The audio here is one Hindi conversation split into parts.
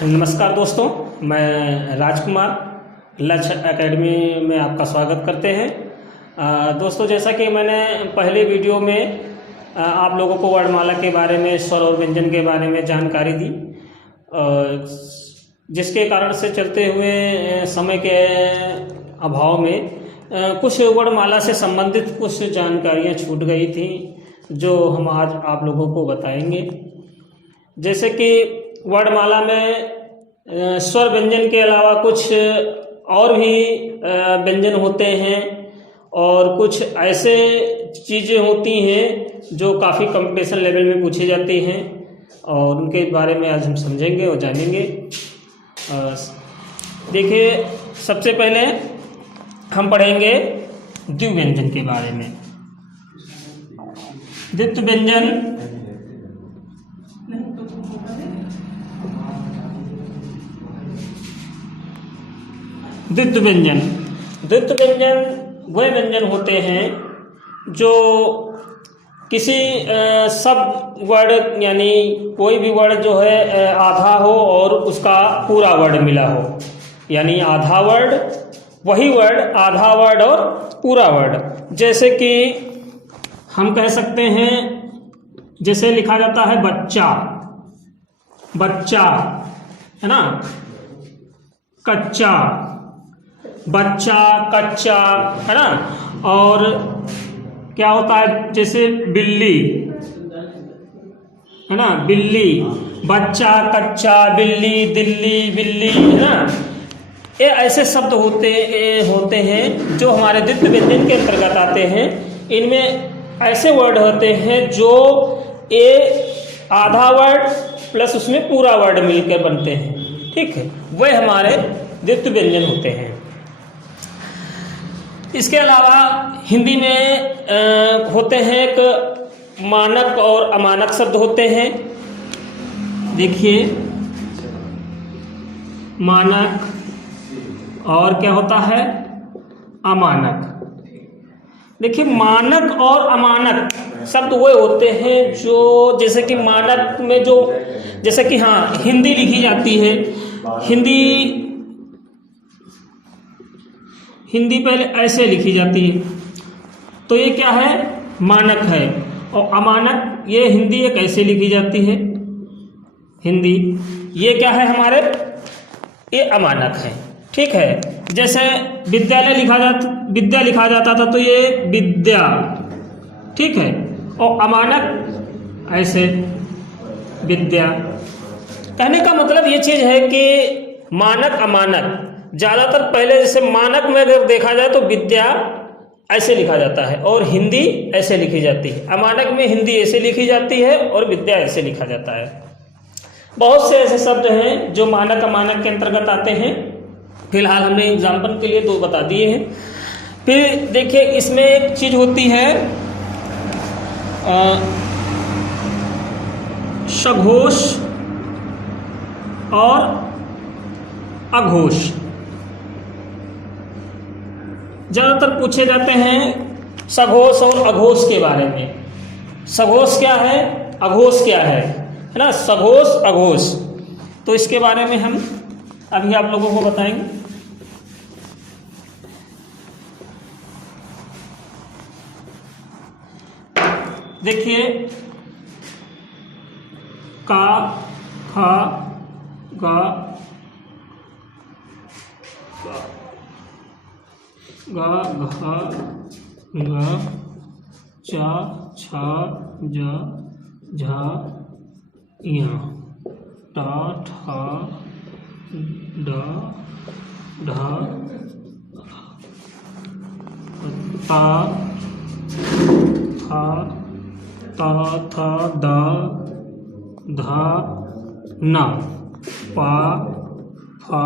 नमस्कार दोस्तों, मैं राजकुमार लक्ष्य एकेडमी में आपका स्वागत करते हैं। दोस्तों, जैसा कि मैंने पहले वीडियो में आप लोगों को वर्णमाला के बारे में, स्वर और व्यंजन के बारे में जानकारी दी, जिसके कारण से चलते हुए समय के अभाव में कुछ वर्णमाला से संबंधित कुछ जानकारियाँ छूट गई थी, जो हम आज आप लोगों को बताएंगे। जैसे कि वर्णमाला में स्वर व्यंजन के अलावा कुछ और भी व्यंजन होते हैं और कुछ ऐसे चीज़ें होती हैं जो काफ़ी कंपटीशन लेवल में पूछी जाती हैं, और उनके बारे में आज हम समझेंगे और जानेंगे। देखिए, सबसे पहले हम पढ़ेंगे द्वित्व व्यंजन के बारे में। द्वित्व व्यंजन द्वित्व व्यंजन वह व्यंजन होते हैं जो किसी शब्द वर्ड, यानी कोई भी वर्ड जो है आधा हो और उसका पूरा वर्ड मिला हो, यानी आधा वर्ड, वही वर्ड, आधा वर्ड और पूरा वर्ड। जैसे कि हम कह सकते हैं, जैसे लिखा जाता है बच्चा, बच्चा है ना, कच्चा, बच्चा, कच्चा है ना। और क्या होता है, जैसे बिल्ली है ना, बिल्ली, बच्चा, कच्चा, बिल्ली, दिल्ली, बिल्ली है ना। ये ऐसे शब्द होते हैं जो हमारे द्वित्व व्यंजन के अंतर्गत आते हैं। इनमें ऐसे वर्ड होते हैं जो आधा वर्ड प्लस उसमें पूरा वर्ड मिलकर बनते हैं, ठीक है, वह हमारे द्वित्व व्यंजन होते हैं। इसके अलावा हिंदी में होते हैं एक मानक और अमानक शब्द होते हैं। देखिए, मानक और क्या होता है, अमानक। देखिए, मानक और अमानक शब्द वो होते हैं जो, जैसे कि मानक में जो, जैसे कि हाँ, हिंदी लिखी जाती है, हिंदी पहले ऐसे लिखी जाती है, तो ये क्या है, मानक है। और अमानक, ये हिंदी एक ऐसे लिखी जाती है, हिंदी, ये क्या है हमारे, ये अमानक है, ठीक है। जैसे विद्या लिखा जाता था, तो ये विद्या, ठीक है। और अमानक ऐसे विद्या। कहने का मतलब ये चीज़ है कि मानक अमानक, ज़्यादातर पहले जैसे मानक में अगर देखा जाए तो विद्या ऐसे लिखा जाता है और हिंदी ऐसे लिखी जाती है। अमानक में हिंदी ऐसे लिखी जाती है और विद्या ऐसे लिखा जाता है। बहुत से ऐसे शब्द हैं जो मानक अमानक के अंतर्गत आते हैं। फिलहाल हमने एग्जाम्पल के लिए 2 बता दिए हैं। फिर देखिए, इसमें एक चीज़ होती है सघोष और अघोष। ज़्यादातर पूछे जाते हैं सघोष और अघोष के बारे में। सघोष क्या है, अघोष क्या है ना, सघोष अघोष। तो इसके बारे में हम अभी आप लोगों को बताएंगे। देखिए, का, खा, गा, गा, घा, घा, चा, छा, जा, झा, या, टा, ठा, डा, ढा, ता, था, ता, था, दा, धा, ना, पा, फा,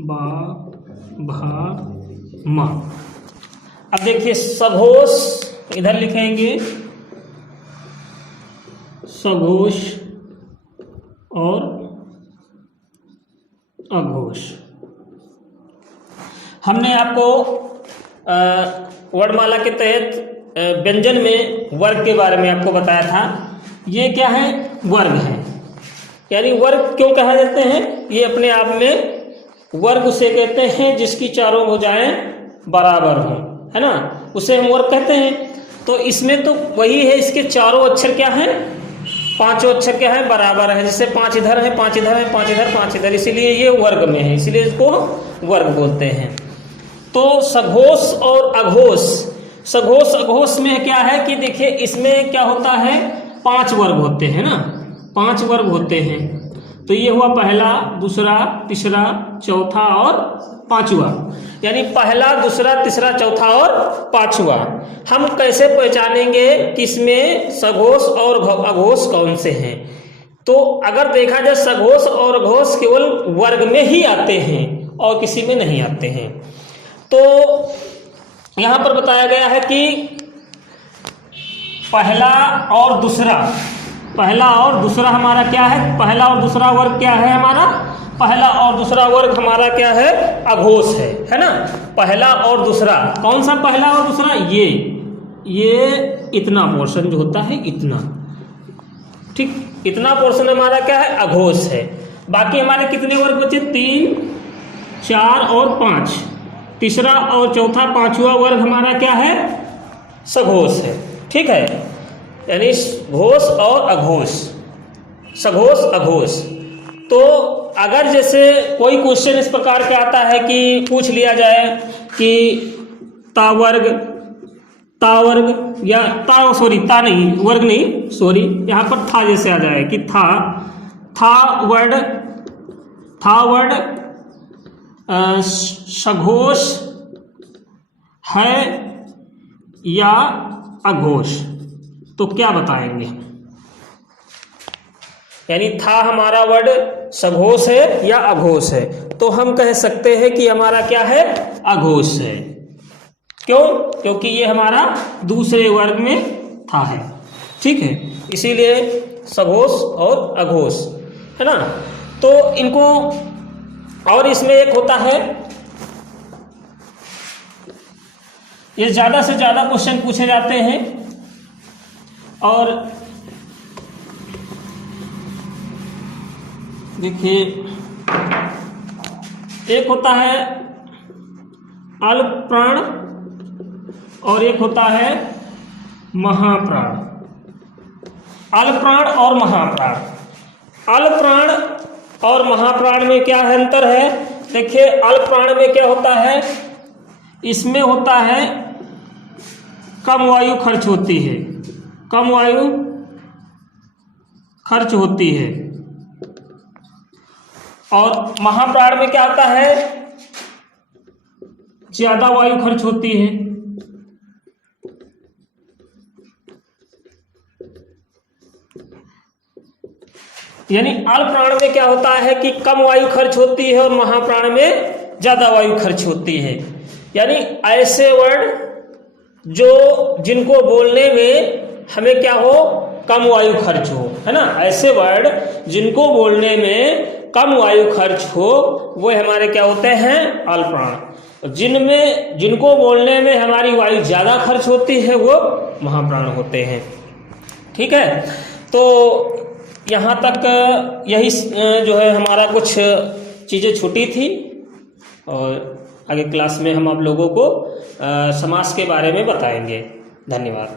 बा, भा, मा। अब देखिए, सघोष इधर लिखेंगे, सघोष और अघोष। हमने आपको वर्णमाला के तहत व्यंजन में वर्ग के बारे में आपको बताया था। ये क्या है, वर्ग है। यानी वर्ग क्यों कहा जाते हैं? ये अपने आप में वर्ग उसे कहते हैं जिसकी चारों भुजाएं बराबर हों, है ना, उसे हम वर्ग कहते हैं। तो इसमें तो वही है, इसके चारों अक्षर क्या हैं? पांचों अक्षर क्या है? बराबर है। जैसे 5 इधर है, 5 इधर है, 5 इधर, 5 इधर, इसीलिए ये वर्ग में है, इसीलिए इसको वर्ग बोलते हैं। तो सघोष और अघोष, सघोष अघोष में क्या है कि देखिए इसमें क्या होता है, 5 वर्ग होते हैं ना, 5 वर्ग होते हैं। तो ये हुआ पहला, दूसरा, तीसरा, चौथा और पांचवा, यानी पहला, दूसरा, तीसरा, चौथा और पांचवा। हम कैसे पहचानेंगे कि इसमें सघोष और अघोष कौन से हैं? तो अगर देखा जाए सघोष और अघोष केवल वर्ग में ही आते हैं और किसी में नहीं आते हैं। तो यहाँ पर बताया गया है कि पहला और दूसरा, पहला और दूसरा हमारा क्या है? पहला और दूसरा वर्ग क्या है हमारा? पहला और दूसरा वर्ग हमारा क्या है? अघोष है ना। पहला और दूसरा, कौन सा पहला और दूसरा? ये इतना पोर्शन जो होता है, इतना, ठीक, इतना पोर्शन हमारा क्या है? अघोष है। बाकी हमारे कितने वर्ग बचे? 3, 4 और 5। तीसरा और चौथा, पांचवा वर्ग हमारा क्या है? सघोष है, ठीक है, यानी घोष और अघोष, सघोष अघोष। तो अगर जैसे कोई क्वेश्चन इस प्रकार का आता है कि पूछ लिया जाए कि तावर्ग, तावर्ग या ता, सॉरी ता नहीं, वर्ग नहीं, सॉरी, यहाँ पर था जैसे आ जाए कि था वर्ड सघोष है या अघोष, तो क्या बताएंगे? यानी था हमारा वर्ड सघोष है या अघोष है, तो हम कह सकते हैं कि हमारा क्या है? अघोष है। क्यों? क्योंकि ये हमारा दूसरे वर्ग में था है, ठीक है, इसीलिए सघोष और अघोष, है ना। तो इनको, और इसमें एक होता है, ये ज्यादा से ज्यादा क्वेश्चन पूछे जाते हैं, और देखिए एक होता है अल्प प्राण और एक होता है महाप्राण। अल्प प्राण और महाप्राण, अल्प प्राण और महाप्राण में क्या है अंतर है? देखिए अल्प प्राण में क्या होता है, इसमें होता है कम वायु खर्च होती है, कम वायु खर्च होती है, और महाप्राण में क्या होता है? ज्यादा वायु खर्च होती है। यानी अल्प प्राण में क्या होता है कि कम वायु खर्च होती है और महाप्राण में ज्यादा वायु खर्च होती है। यानी ऐसे वर्ड जो जिनको बोलने में हमें क्या हो, कम वायु खर्च हो, है ना, ऐसे वर्ड जिनको बोलने में कम वायु खर्च हो वो हमारे क्या होते हैं? अल्प प्राण। जिनमें, जिनको बोलने में हमारी वायु ज्यादा खर्च होती है वो महाप्राण होते हैं, ठीक है। तो यहाँ तक यही जो है हमारा कुछ चीज़ें छूटी थी, और आगे क्लास में हम आप लोगों को समास के बारे में बताएंगे। धन्यवाद।